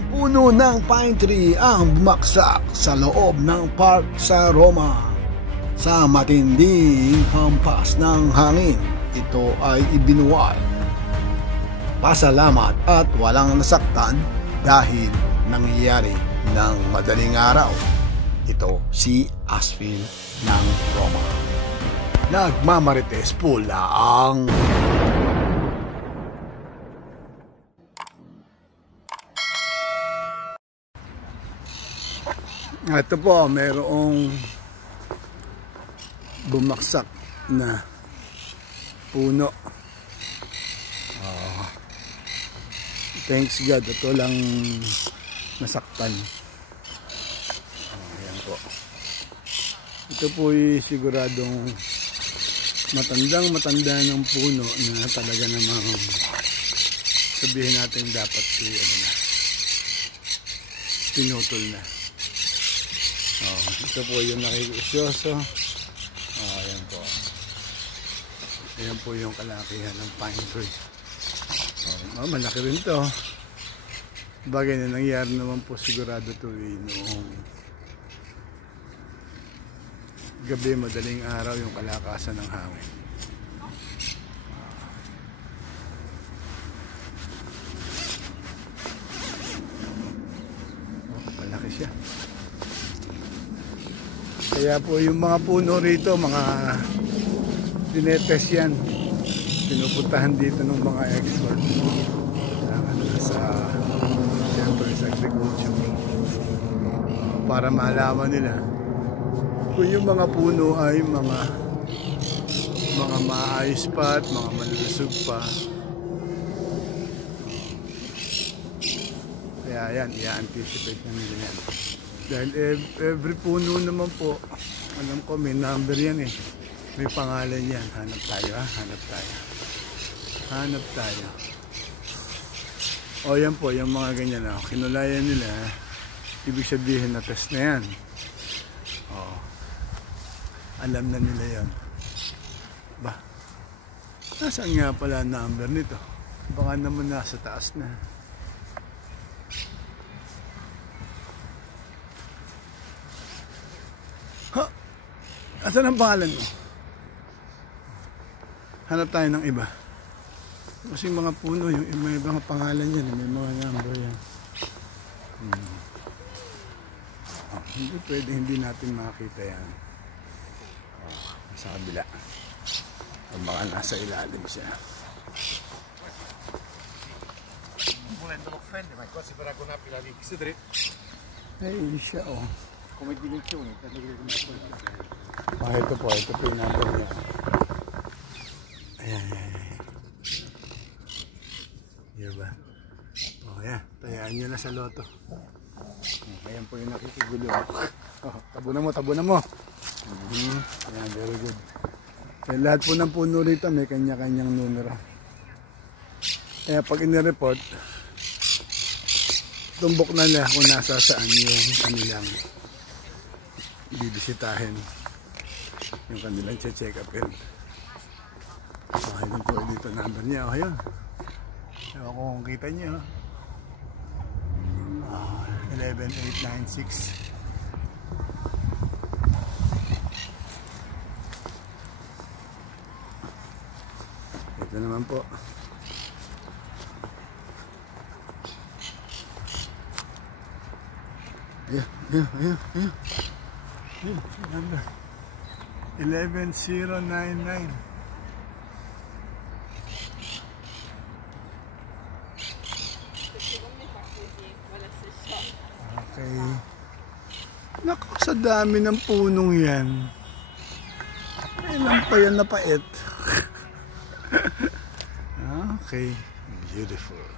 Isang puno ng pine tree ang bumaksak sa loob ng park sa Roma. Sa matinding hampas ng hangin, ito ay ibinuwal. Pasalamat at walang nasaktan dahil nangyayari ng madaling araw. Ito si Asheville ng Roma. Nagmamarites po lang. Ito po, mayroong bumaksak na puno. Thanks God, ito lang nasaktan. Ayan po. Ito po ay siguradong matanda ng puno na talaga namang sabihin natin dapat pinutol na. Ito po yung nakikiusyoso. Ayan po. Ayan po yung kalakihan ng pine tree. Malaki rin to. Bagay na nangyari naman po sigurado ito noong gabi, madaling araw, yung kalakasan ng hangin. Malaki siya. Kaya po yung mga puno rito, mga dinetes yan. Pinupuntahan dito ng mga expert siyempre sa agriculture para malaman nila kung yung mga puno ay mga maayos pa at mga malulusog pa. Kaya yan, i-anticipate na nila yan. Dahil every puno naman po, alam ko may number yan eh. May pangalan yan. Hanap tayo ha, hanap tayo. Hanap tayo. O yan po, yung mga ganyan na kinulayan nila, ibig sabihin na test na yan. Alam na nila yan. Ba, nasaan nga pala number nito? Baka naman nasa taas na. Ha? Asan ang pangalan mo? Hanap tayo ng iba. Kasi mga puno, yung may mga pangalan yan, may mga number yan. Hindi pwede hindi natin makita yan. Sa kabila. O baka nasa ilalim siya. Ay, siya oh. Ito po yung number niya. Ayan. Diba? Ayan, tayaan nyo na sa loto. Ayan po yung nakikigulo. Tabunan mo. Ayan, very good. So, lahat po ng puno rito may kanya-kanyang numero. Kaya pag inireport, tumbok na nila kung nasa saan yung kanilang bibisitahin, yung kanilang check upin. Ayun po dito number niya. Ayun. Ewan ko kung kita niyo. 11896. Ito naman po. Ayan. Number 11099. Okay. Naku, sa dami ng punong yan. Ilan pa yan na pait. Okay. Beautiful.